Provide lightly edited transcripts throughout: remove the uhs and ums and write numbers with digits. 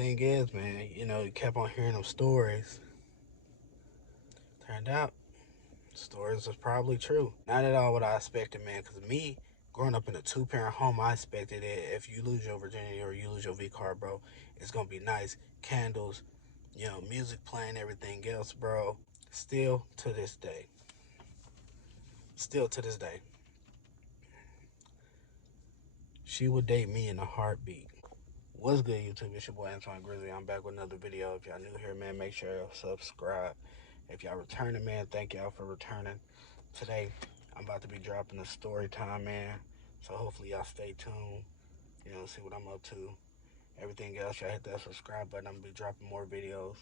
thing is, man, you kept on hearing them stories. Turned out, stories was probably true. Not at all what I expected, man. Because me, growing up in a two-parent home, I expected it. If you lose your virginity or you lose your V card, bro, it's gonna be nice. Candles, music playing, everything else, bro. Still to this day. Still to this day. She would date me in a heartbeat. What's good, YouTube? It's your boy Antoine Grizzly. I'm back with another video. If y'all new here, man, make sure y'all subscribe. If y'all returning, man, thank y'all for returning. Today, I'm about to be dropping a story time, man. So hopefully y'all stay tuned. See what I'm up to. Everything else, y'all hit that subscribe button. I'm gonna be dropping more videos.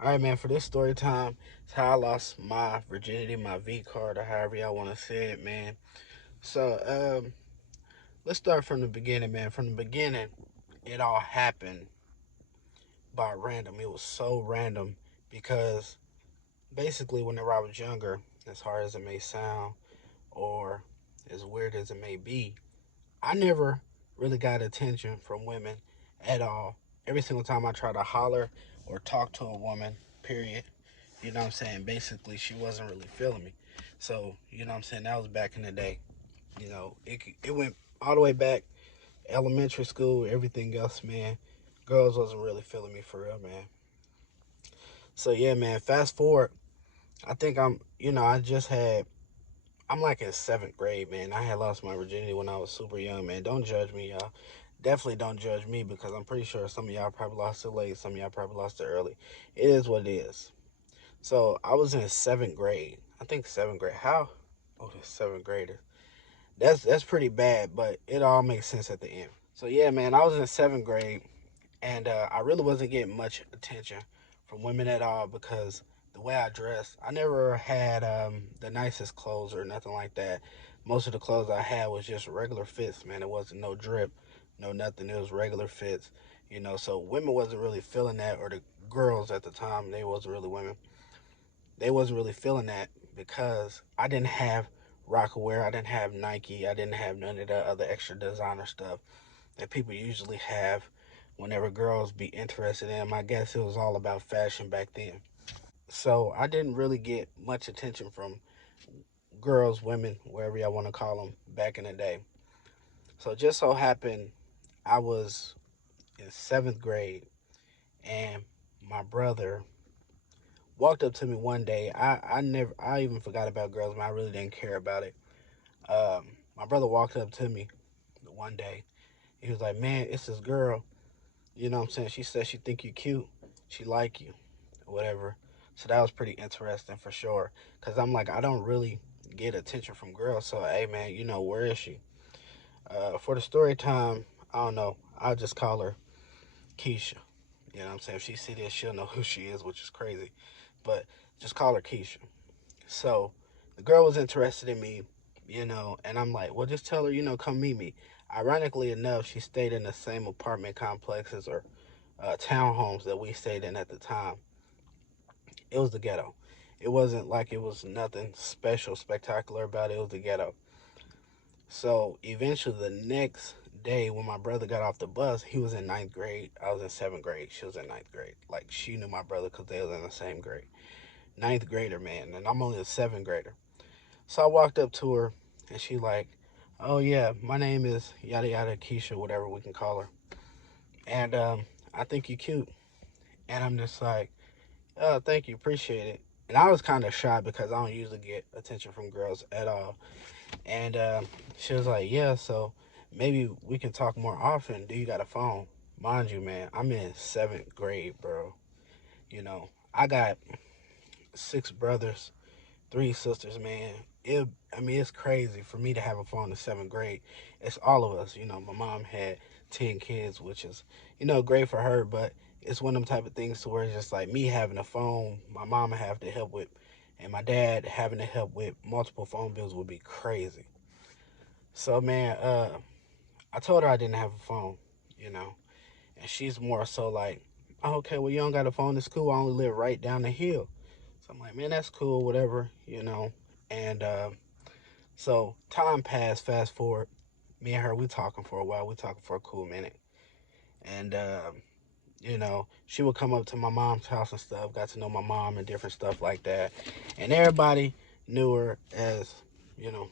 All right, man. For this story time, it's how I lost my virginity, my V card, or however y'all want to say it, man. So, let's start from the beginning, man. From the beginning, it all happened by random. It was so random because basically, whenever I was younger, as hard as it may sound, or as weird as it may be, I never really got attention from women at all. Every single time I tried to holler or talk to a woman, period, you know what I'm saying? Basically, she wasn't really feeling me. So, you know what I'm saying? That was back in the day. It went all the way back, elementary school, everything else, man. Girls wasn't really feeling me for real, man. So, yeah, man, fast forward. I think I'm like in seventh grade, man. I had lost my virginity when I was super young, man. Don't judge me, y'all. Definitely don't judge me because I'm pretty sure some of y'all probably lost it late, some of y'all probably lost it early. It is what it is. So I was in seventh grade. I think seventh grade. How? Oh, the seventh graders. That's pretty bad, but it all makes sense at the end. So yeah, man, I was in seventh grade, and I really wasn't getting much attention from women at all because the way I dressed, I never had the nicest clothes or nothing like that. Most of the clothes I had was just regular fits, man. It wasn't no drip, no nothing. It was regular fits, So women wasn't really feeling that, or the girls at the time, they wasn't really women. They wasn't really feeling that because I didn't have Rockaware, I didn't have Nike, I didn't have none of the other extra designer stuff that people usually have whenever girls be interested in them. I guess it was all about fashion back then. So I didn't really get much attention from girls, women, wherever y'all want to call them, back in the day. So it just so happened I was in seventh grade and my brother walked up to me one day. I even forgot about girls, man. I really didn't care about it. My brother walked up to me one day. He was like, "Man, it's this girl. You know what I'm saying? She says she think you cute. She like you, or whatever." So that was pretty interesting for sure. Cause I'm like, I don't really get attention from girls. So hey, man, where is she? For the story time, I don't know. I'll just call her Keisha. You know what I'm saying? If she see this, she'll know who she is, which is crazy. But just call her Keisha. So the girl was interested in me, and I'm like, well, just tell her, come meet me. Ironically enough, she stayed in the same apartment complexes or townhomes that we stayed in at the time. It was the ghetto. It wasn't like it was nothing special, spectacular about it. It was the ghetto. So eventually, the next day, when my brother got off the bus, he was in ninth grade. I was in seventh grade. She was in ninth grade. Like, she knew my brother because they was in the same grade. Ninth grader, man, and I'm only a seventh grader. So I walked up to her, and she like, "Oh yeah, my name is yada yada Keisha, whatever we can call her, and I think you cute." And I'm just like, "Oh, thank you, appreciate it." And I was kind of shy because I don't usually get attention from girls at all. And she was like, "Yeah, so maybe we can talk more often. Do you got a phone?" Mind you, man, I'm in seventh grade, bro. I got six brothers, three sisters, man. It's crazy for me to have a phone in seventh grade. It's all of us. My mom had 10 kids, which is, great for her, but it's one of them type of things to where it's just like me having a phone, my mama have to help with, and my dad having to help with multiple phone bills would be crazy. So, man, I told her I didn't have a phone, you know, and she's more so like, oh, okay, well, you don't got a phone, it's cool. I only live right down the hill. So I'm like, man, that's cool, whatever. And so time passed, fast forward. Me and her, we talking for a while. We talking for a cool minute. And She would come up to my mom's house and stuff, got to know my mom and different stuff like that. And everybody knew her as,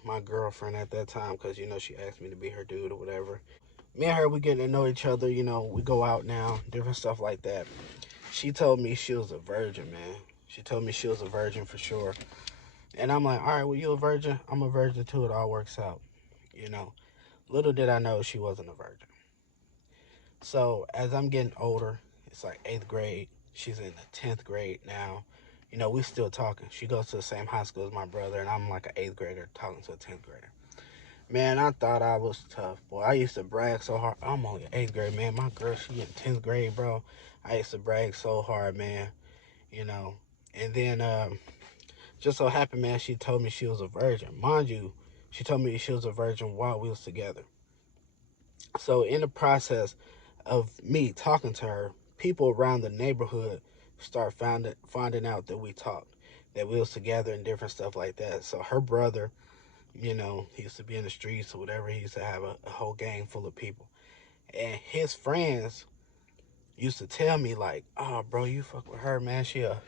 my girlfriend at that time because, she asked me to be her dude or whatever. Me and her, we getting to know each other, we go out now, different stuff like that. She told me she was a virgin, man. She told me she was a virgin for sure. And I'm like, all right, well, you a virgin? I'm a virgin too. It all works out, you know. Little did I know she wasn't a virgin. So as I'm getting older, it's like eighth grade. She's in the 10th grade now. We still talking. She goes to the same high school as my brother, and I'm like an eighth grader talking to a 10th grader. Man, I thought I was tough, boy. I used to brag so hard. I'm only eighth grade, man. My girl, she in 10th grade, bro. I used to brag so hard, man. You know. And then just so happened, man, she told me she was a virgin. Mind you, she told me she was a virgin while we was together. So in the process of me talking to her, people around the neighborhood start finding out that we talked, that we was together and different stuff like that. So her brother, he used to be in the streets or whatever. He used to have a whole gang full of people, and his friends used to tell me like, "Oh, bro, you fuck with her, man. She a,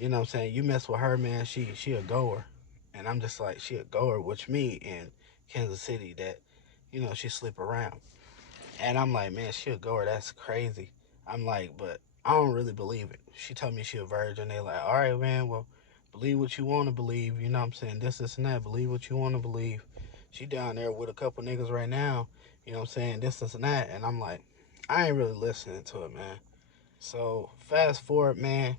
what I'm saying, you mess with her, man. She a goer." And I'm just like, she a goer, which me in Kansas City that, she sleep around. And I'm like, man, she a goer. That's crazy. I'm like, but I don't really believe it. She told me she a virgin. They like, all right, man, well, believe what you want to believe. You know what I'm saying? This, and that. Believe what you want to believe. She down there with a couple niggas right now. You know what I'm saying? This, and that. And I'm like, I ain't really listening to it, man. So fast forward, man.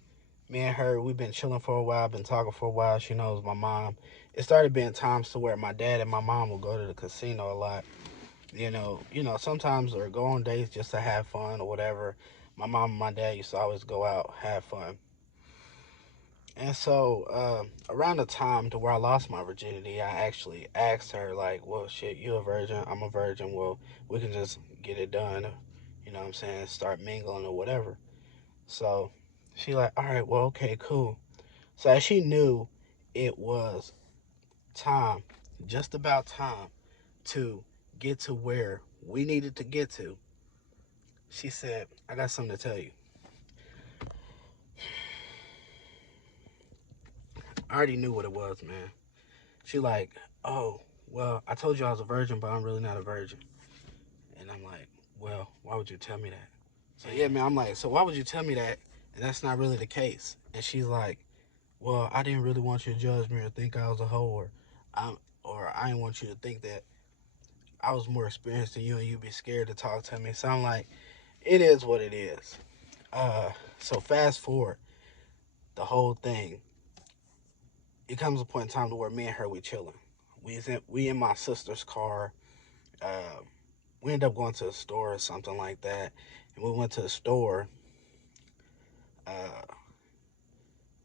Me and her, we've been chilling for a while, been talking for a while. She knows my mom. It started being times to where my dad and my mom will go to the casino a lot. Sometimes or go on dates just to have fun or whatever. My mom and my dad used to always go out, have fun. And so around the time to where I lost my virginity, I actually asked her, like, well, shit, you a virgin, I'm a virgin. Well, we can just get it done. You know what I'm saying? Start mingling or whatever. So she like, all right, well, okay, cool. So as she knew it was time, just about time to get to where we needed to get to, she said, I got something to tell you. I already knew what it was, man. She like, oh, well, I told you I was a virgin, but I'm really not a virgin. And I'm like, well, why would you tell me that? So yeah, man, I'm like, so why would you tell me that? And that's not really the case. And she's like, well, I didn't really want you to judge me or think I was a hoe, or I didn't want you to think that I was more experienced than you and you'd be scared to talk to me. So I'm like, it is what it is. So fast forward the whole thing. It comes a point in time to where me and her we chilling. We in my sister's car. Uh, we end up going to a store or something like that. And we went to the store. Uh,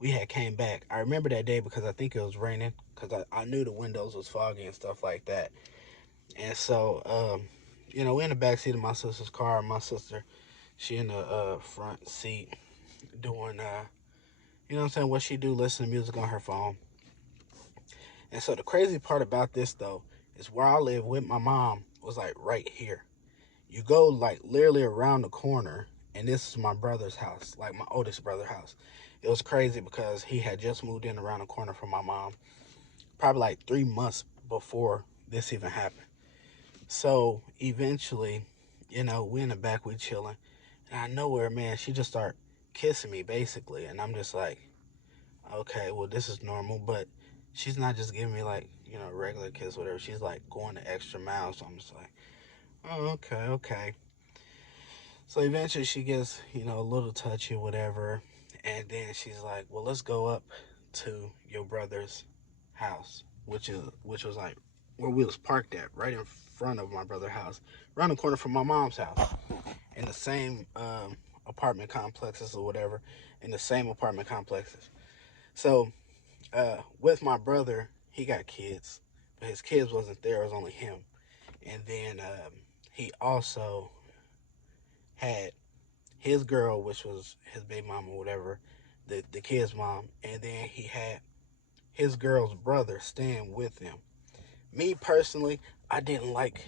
we had came back. I remember that day because I think it was raining. Because I knew the windows was foggy and stuff like that. And so, we in the back seat of my sister's car. My sister, she in the front seat doing, what I'm saying, what she do, listen to music on her phone. And so the crazy part about this though is where I live with my mom was like right here. You go like literally around the corner, and this is my brother's house, like my oldest brother's house. It was crazy because he had just moved in around the corner from my mom, probably like 3 months before this even happened. So eventually, we in the back, we chilling, and I know where, man, she just start kissing me basically, and I'm just like, okay, well, this is normal, but she's not just giving me like, regular kiss, whatever. She's like going the extra mile. So I'm just like, oh, okay, okay. So eventually she gets, a little touchy or whatever. And then she's like, well, let's go up to your brother's house, which was like where we was parked at, right in front of my brother's house, around the corner from my mom's house, in the same apartment complexes or whatever, in the same apartment complexes. So with my brother, he got kids, but his kids wasn't there. It was only him. And then he also had his girl, which was his baby mama or whatever, the kid's mom. And then he had his girl's brother staying with him. Me personally, I didn't like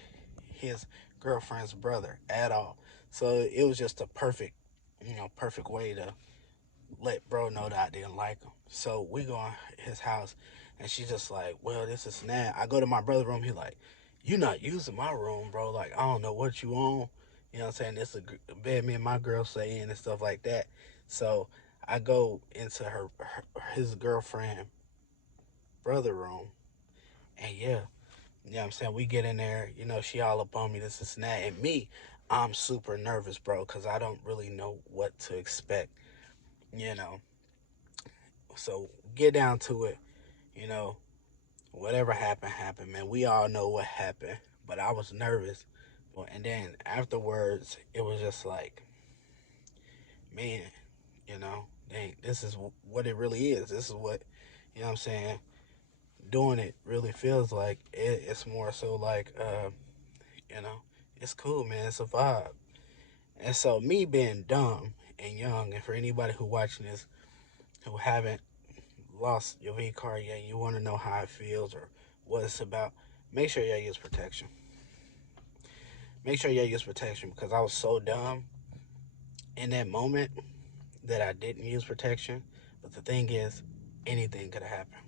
his girlfriend's brother at all. So it was just a perfect perfect way to let bro know that I didn't like him. So we go in his house, and she's just like, well, this is that. I go to my brother's room. He like, you not using my room, bro. Like, I don't know what you on. You know what I'm saying? It's a bed me and my girl stay in and stuff like that. So I go into his girlfriend brother room, and yeah, you know what I'm saying? We get in there, she all up on me, this and that. And me, I'm super nervous, bro, because I don't really know what to expect, you know. So get down to it, you know, whatever happened, happened, man. We all know what happened, but I was nervous. And then afterwards, it was just like, man, dang, this is what it really is. This is what, you know what I'm saying, doing it really feels like. It's more so like, you know, it's cool, man. It's a vibe. And so me being dumb and young, and for anybody who watching this who haven't lost your V card yet, you want to know how it feels or what it's about, make sure y'all use protection. Make sure y'all use protection because I was so dumb in that moment that I didn't use protection. But the thing is, anything could have happened.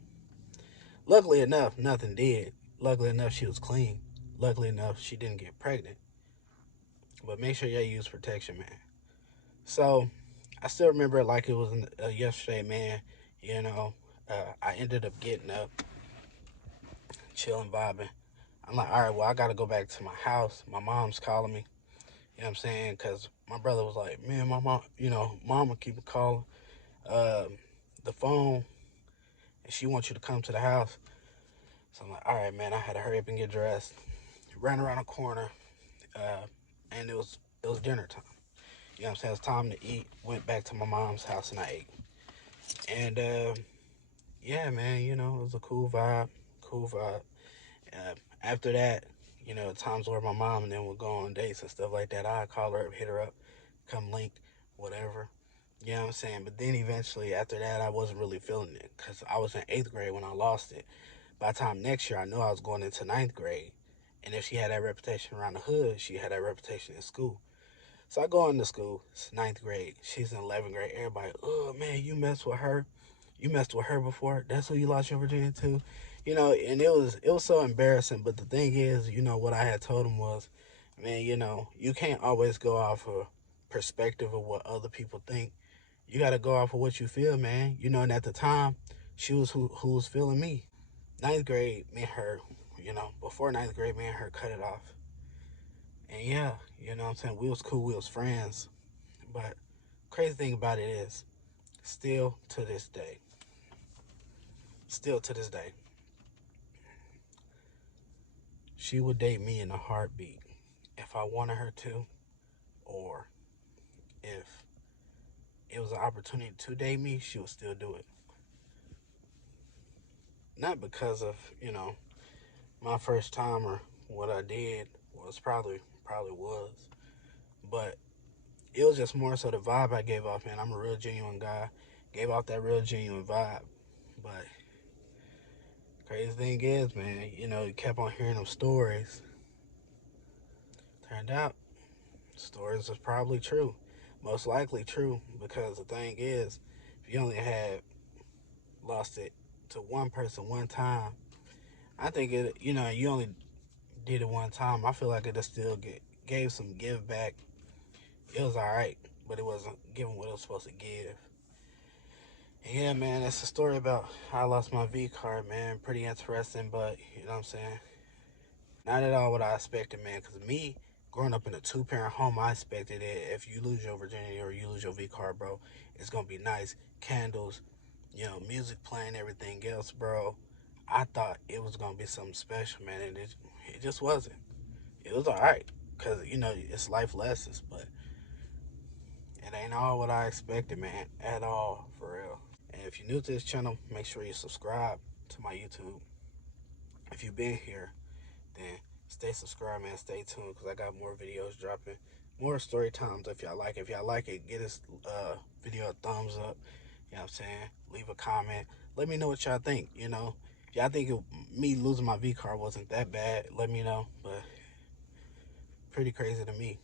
Luckily enough, nothing did. Luckily enough, she was clean. Luckily enough, she didn't get pregnant. But make sure y'all use protection, man. So I still remember it like it was yesterday, man. You know, I ended up getting up, chilling, vibing. I'm like, all right, well, I got to go back to my house. My mom's calling me. You know what I'm saying? Because my brother was like, man, my mom, mama keep calling uh, the phone, and she wants you to come to the house. So I'm like, all right, man. I had to hurry up and get dressed. Ran around the corner, uh, and it was dinner time. You know what I'm saying? It was time to eat. Went back to my mom's house and I ate. And yeah, man, it was a cool vibe, cool vibe. After that, times where my mom and them would go on dates and stuff like that, I'd call her up, hit her up, come link, whatever. You know what I'm saying? But then eventually, after that, I wasn't really feeling it because I was in eighth grade when I lost it. By the time next year, I knew I was going into ninth grade. And if she had that reputation around the hood, she had that reputation in school. So I go into school, it's ninth grade. She's in 11th grade. Everybody, oh man, you messed with her. You messed with her before. That's who you lost your virginity to. And it was so embarrassing. But the thing is, what I had told him was, man, you can't always go off of perspective of what other people think. You got to go off of what you feel, man. And at the time, she was who was feeling me. Ninth grade, me and her, before ninth grade, me and her cut it off. And yeah, what I'm saying, we was cool, we was friends. But crazy thing about it is, still to this day, still to this day, she would date me in a heartbeat if I wanted her to, or if it was an opportunity to date me, she would still do it. Not because of, my first time or what I did was probably was, but it was just more so the vibe I gave off, man. I'm a real genuine guy. Gave off that real genuine vibe. But crazy thing is, man, you kept on hearing them stories. Turned out stories was probably true. Most likely true, because the thing is, if you only had lost it to one person one time, I think you only did it one time. I feel like it still gave some give back. It was alright, but it wasn't giving what it was supposed to give. And yeah, man, it's a story about how I lost my V card, man. Pretty interesting, but you know what I'm saying? Not at all what I expected, man. Because me, growing up in a two-parent home, I expected it. If you lose your virginity or you lose your V card, bro, it's gonna be nice. Candles, music playing, everything else, bro. I thought it was gonna be something special, man, and it just wasn't. It was alright, cause it's life lessons, but it ain't all what I expected, man, at all, for real. And if you're new to this channel, make sure you subscribe to my YouTube. If you've been here, then stay subscribed, man. Stay tuned because I got more videos dropping, more story times. If y'all like it, get this video a thumbs up. You know what I'm saying? Leave a comment. Let me know what y'all think. If y'all think me losing my V card wasn't that bad, let me know. But pretty crazy to me.